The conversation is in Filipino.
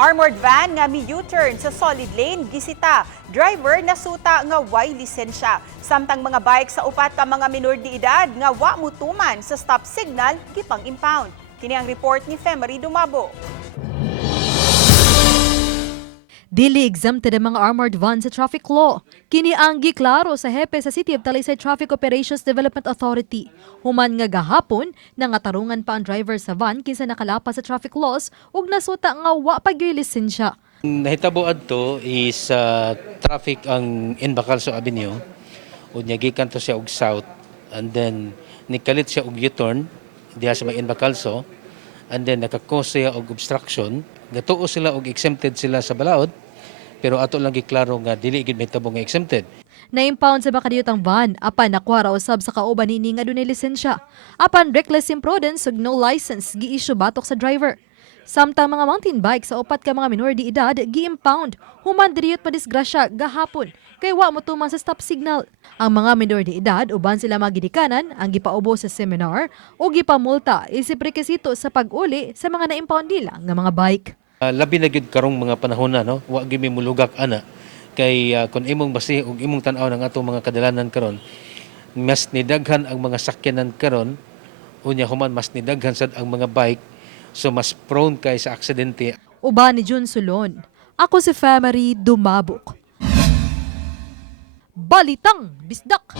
Armored van nga mi-U-turn sa solid lane gisita. Driver nasuta nga way lisensya. Samtang mga bike sa upat ka mga minor de edad nga wa mutuman sa stop signal gipang impound. Kini ang report ni Femery Dumabo. Dili exempted ang mga armored van sa traffic law. Kini ang giklaro sa hepe sa City of Talisay Traffic Operations Development Authority. Human nga gahapon, nangatarungan pa ang driver sa van kinsa nakalapas sa traffic laws ug nasuta nga wa pa gyud lisensya. Nahitabo adto is traffic ang Bacalso Avenue. Unya gikan to siya og south and then nikalit siya og U-turn diha sa may Bacalso and then nakakose siya og obstruction. Gatuo sila og exempted sila sa balaud pero ato lang giklaro nga dili gid mahitabo nga exempted. Na-impound sa bakadiyot ang van apan nakuha ra usab sa kauban nini nga dunay lisensya. Apan reckless imprudence ug no license gi-issue batok sa driver. Samtang mga mountain bike sa upat ka mga minor de edad gi-impound human diriyot pa disgrasya gahapon kay wa motuman sa stop signal. Ang mga minor de edad uban sila magidikanan ang gipaubo sa seminar o gipamulta isip rekisito sa pag-uli sa mga na-impound nila nga mga bike. Labi na gyud karong mga panahon na no, wa gyud mi mulugak ana kay kung imong basi ug imong tan-aw ng atong mga kadalanan karon mas nidaghan ang mga sakyanan karon unya human mas nidaghan sad ang mga bike so mas prone kay sa aksidente. Uban ni Jun Sulon. Ako si Femery Dumabok. Balitang Bisdak.